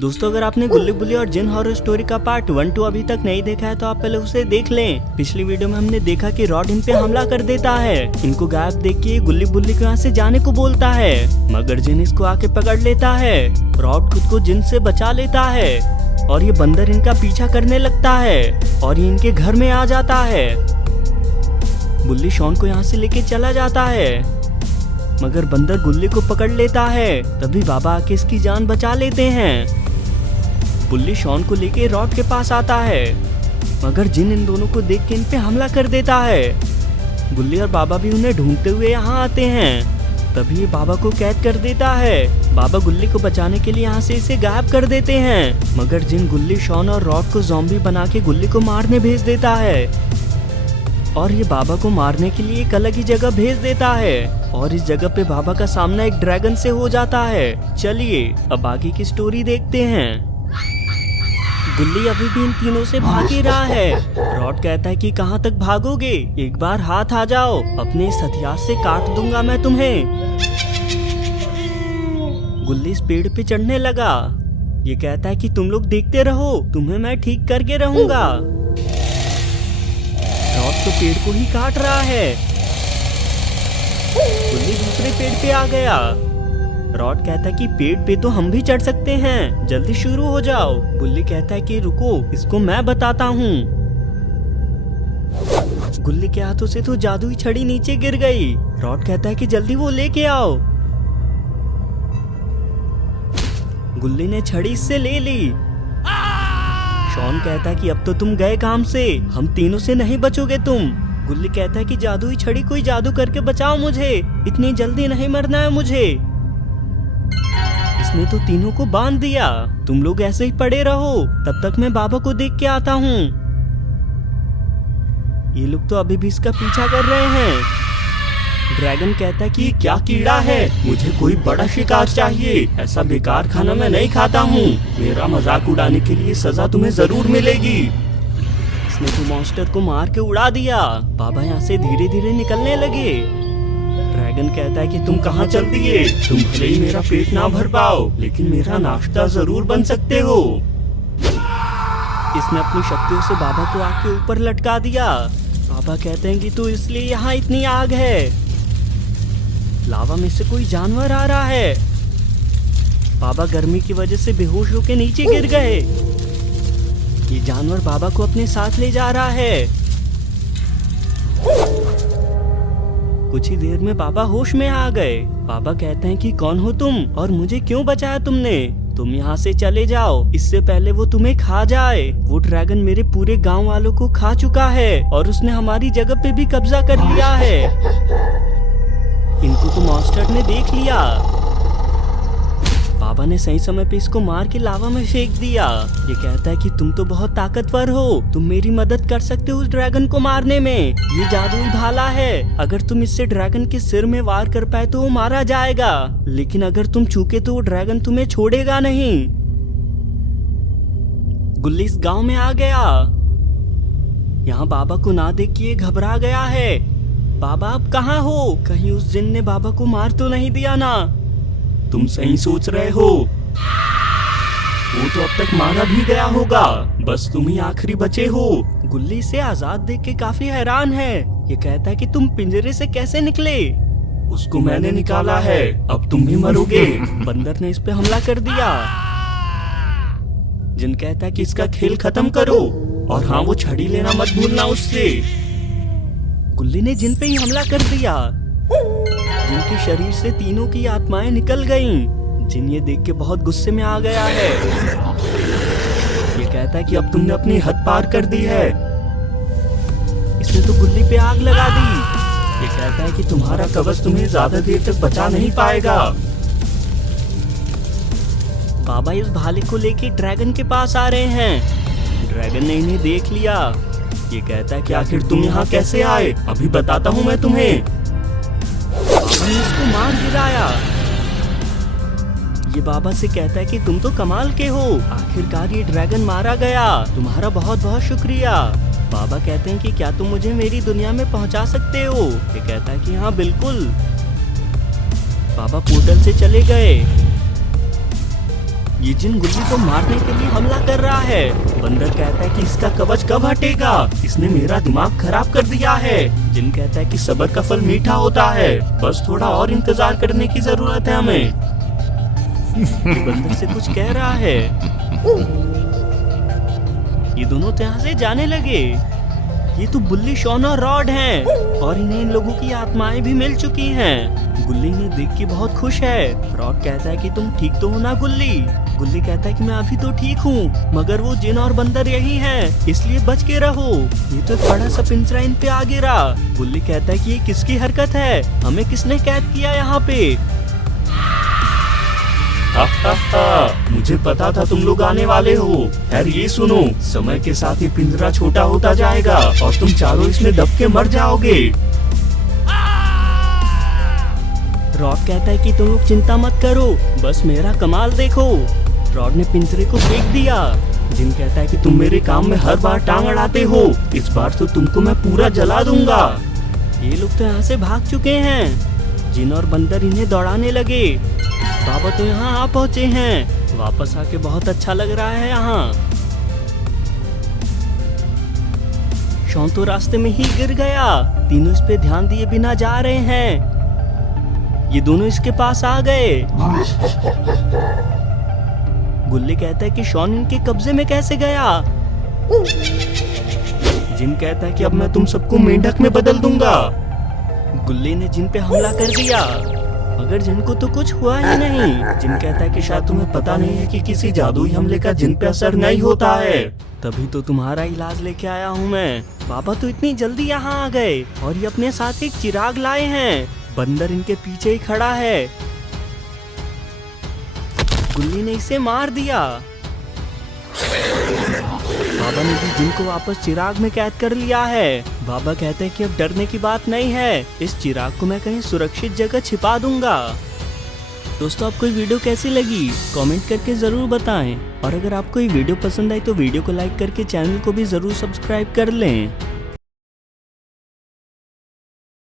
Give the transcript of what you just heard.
दोस्तों अगर आपने गुल्ली बुल्ली और जिन हॉरर स्टोरी का पार्ट 1, 2 अभी तक नहीं देखा है तो आप पहले उसे देख लें। पिछली वीडियो में हमने देखा कि रॉड इन पे हमला कर देता है। इनको गायब देख के गुल्ली बुल्ली को यहाँ से जाने को बोलता है, मगर जिन इसको आके पकड़ लेता है। रॉड खुद को जिन से बचा लेता है और ये बंदर इनका पीछा करने लगता है और ये इनके घर में आ जाता है। बुल्ली शॉन को यहाँ से लेके चला जाता है, मगर बंदर गुल्ली को पकड़ लेता है। तभी बाबा आके इसकी जान बचा लेते हैं। बुल्ली शॉन को लेके रॉड के पास आता है, मगर जिन इन दोनों को देख के इन पे हमला कर देता है। बुल्ली और बाबा भी उन्हें ढूंढते हुए यहाँ आते हैं। तभी ये बाबा को कैद कर देता है। बाबा गुल्ली को बचाने के लिए यहाँ से इसे गायब कर देते हैं, मगर जिन गुल्ली शॉन और रॉड को ज़ॉम्बी बना के गुल्ली को मारने भेज देता है और ये बाबा को मारने के लिए एक अलग ही जगह भेज देता है। और इस जगह पे बाबा का सामना एक ड्रैगन से हो जाता है। चलिए अब आगे की स्टोरी देखते हैं। गुल्ली अभी भी इन तीनों से भाग ही रहा है। रॉड कहता है कि कहाँ तक भागोगे, एक बार हाथ आ जाओ, अपने इस हथियार से काट दूंगा मैं तुम्हें। गुल्ली इस पेड़ पे चढ़ने लगा। ये कहता है कि तुम लोग देखते रहो, तुम्हें मैं ठीक करके रहूंगा। रॉड तो पेड़ को ही काट रहा है। गुल्ली दूसरे पेड़ पे आ गया। रॉड कहता है कि पेड़ पे तो हम भी चढ़ सकते हैं, जल्दी शुरू हो जाओ। गुल्ली कहता है कि रुको, इसको मैं बताता हूँ। गुल्ली के हाथों से तो जादुई छड़ी नीचे गिर गई। रॉड कहता है कि जल्दी वो लेके आओ। गुल्ली ने छड़ी इससे ले ली। शॉन कहता है कि अब तो तुम गए काम से, हम तीनों से नहीं बचोगे तुम। गुल्ली कहता है कि जादुई छड़ी कोई जादू करके बचाओ मुझे, इतनी जल्दी नहीं मरना है मुझे। इसने तो तीनों को बांध दिया। तुम लोग ऐसे ही पड़े रहो, तब तक मैं बाबा को देख के आता हूँ। ये लोग तो अभी भी इसका पीछा कर रहे हैं। ड्रैगन कहता है कि ये क्या कीड़ा है, मुझे कोई बड़ा शिकार चाहिए, ऐसा बेकार खाना मैं नहीं खाता हूँ। मेरा मजाक उड़ाने के लिए सजा तुम्हें जरूर मिलेगी। इसने तो मॉन्स्टर को मार के उड़ा दिया। बाबा यहाँ से धीरे धीरे निकलने लगे। ड्रैगन कहता है कि तुम कहाँ चल दिए, तुम भले ही मेरा पेट ना भर पाओ, लेकिन मेरा नाश्ता जरूर बन सकते हो। इसने अपनी शक्तियों से बाबा को आग के ऊपर लटका दिया। बाबा कहते हैं कि तो इसलिए यहाँ इतनी आग है, लावा में से कोई जानवर आ रहा है। बाबा गर्मी की वजह से बेहोश होकर नीचे गिर गए। ये जानवर बाबा को अपने साथ ले जा रहा है। कुछ ही देर में बाबा होश में आ गए। बाबा कहते हैं कि कौन हो तुम और मुझे क्यों बचाया तुमने, तुम यहाँ से चले जाओ, इससे पहले वो तुम्हें खा जाए। वो ड्रैगन मेरे पूरे गांव वालों को खा चुका है और उसने हमारी जगह पे भी कब्जा कर लिया है। इनको तो मॉन्स्टर ने देख लिया। बाबा ने सही समय पे इसको मार के लावा में फेंक दिया। ये कहता है कि तुम तो बहुत ताकतवर हो, तुम मेरी मदद कर सकते हो उस ड्रैगन को मारने में। ये जादुई भाला है, अगर तुम इससे ड्रैगन के सिर में वार कर पाए तो वो मारा जाएगा, लेकिन अगर तुम चूके तो वो ड्रैगन तुम्हें छोड़ेगा नहीं। गुल्ली इस गांव में आ गया। यहाँ बाबा को ना देख के ये घबरा गया है। बाबा आप कहाँ हो, कहीं उस जिन ने बाबा को मार तो नहीं दिया ना। तुम सही सोच रहे हो, वो तो अब तक मारा भी गया होगा, बस तुम ही आखिरी बचे हो। गुल्ली से आजाद देख के काफी हैरान है। ये कहता है कि तुम पिंजरे से कैसे निकले। उसको मैंने निकाला है, अब तुम भी मरोगे। बंदर ने इस पे हमला कर दिया। जिन कहता है कि इसका खेल खत्म करो और हाँ वो छड़ी लेना मत भूलना उससे। गुल्ली ने जिन पे ही हमला कर दिया। जिनके शरीर से तीनों की आत्माएं निकल गईं। जिन ये देख के बहुत गुस्से में आ गया है। ये कहता है कि अब तुमने अपनी हद पार कर दी है। इसने तो गुल्ली पे आग लगा दी। ये कहता है कि तुम्हारा कवच तुम्हें ज्यादा देर तक बचा नहीं पाएगा। बाबा इस भाले को लेके ड्रैगन के पास आ रहे हैं। ड्रैगन ने इन्हें देख लिया। ये कहता है कि आखिर तुम यहाँ कैसे आए, अभी बताता हूँ मैं तुम्हें। बाबा ने इसको मार गिराया। ये बाबा से कहता है कि तुम तो कमाल के हो, आखिरकार ये ड्रैगन मारा गया, तुम्हारा बहुत बहुत शुक्रिया। बाबा कहते हैं कि क्या तुम मुझे मेरी दुनिया में पहुंचा सकते हो। ये कहता है कि हाँ बिल्कुल। बाबा पोर्टल से चले गए। ये जिन गुल्ली को मारने के लिए हमला कर रहा है। बंदर कहता है कि इसका कवच कब हटेगा, इसने मेरा दिमाग खराब कर दिया है। जिन कहता है कि सब्र का फल मीठा होता है, बस थोड़ा और इंतजार करने की जरूरत है हमें। ये बंदर से कुछ कह रहा है। ये दोनों तो यहाँ से जाने लगे। ये तो बुल्ली, शॉन और रॉड हैं और इन्हें इन लोगों की आत्माएं भी मिल चुकी हैं। गुल्ली इन्हें देख के बहुत खुश है। रॉड कहता है कि तुम ठीक तो हो ना गुल्ली? गुल्ली कहता है कि मैं अभी तो ठीक हूँ, मगर वो जिन और बंदर यही हैं, इसलिए बच के रहो। ये तो बड़ा सा पिंजरा इन पे आ गिरा। गुल्ली कहता है कि ये किसकी हरकत है, हमें किसने कैद किया यहाँ पे? मुझे पता था तुम लोग आने वाले हो। यार ये सुनो, समय के साथ ये पिंजरा छोटा होता जाएगा और तुम चारों इसमें दब के मर जाओगे। रॉड कहता है कि तुम लोग चिंता मत करो, बस मेरा कमाल देखो। रॉड ने पिंजरे को फेंक दिया। जिन कहता है कि तुम मेरे काम में हर बार टांग अड़ाते हो, इस बार तो तुमको मैं पूरा जला दूंगा। ये लोग तो यहाँ से भाग चुके हैं। जिन और बंदर इन्हें दौड़ाने लगे। बाबा तो यहाँ आ पहुँचे हैं। वापस आके बहुत अच्छा लग रहा है यहाँ। शॉन तो रास्ते में ही गिर गया। तीनों इस पे ध्यान दिए बिना जा रहे हैं। ये दोनों इसके पास आ गए। गुल्ली कहता है कि शॉन इनके कब्जे में कैसे गया? जिन कहता है कि अब मैं तुम सबको मेंढक में बदल दूंगा। गुल्ली ने जिन पे हमला कर दिया, मगर जिन को तो कुछ हुआ ही नहीं। जिन कहता है कि शायद तुम्हें पता नहीं है कि किसी जादुई हमले का जिन पे असर नहीं होता है, तभी तो तुम्हारा इलाज लेके आया हूँ मैं। बाबा तो इतनी जल्दी यहाँ आ गए और ये अपने साथ एक चिराग लाए हैं। बंदर इनके पीछे ही खड़ा है। गुल्ली ने इसे मार दिया। बाबा ने भी जिन को वापस चिराग में कैद कर लिया है। बाबा कहते हैं कि अब डरने की बात नहीं है, इस चिराग को मैं कहीं सुरक्षित जगह छिपा दूंगा। दोस्तों, आपको ये वीडियो कैसी लगी कमेंट करके जरूर बताएं और अगर आपको ये वीडियो पसंद आई तो वीडियो को लाइक करके चैनल को भी जरूर सब्सक्राइब कर लें।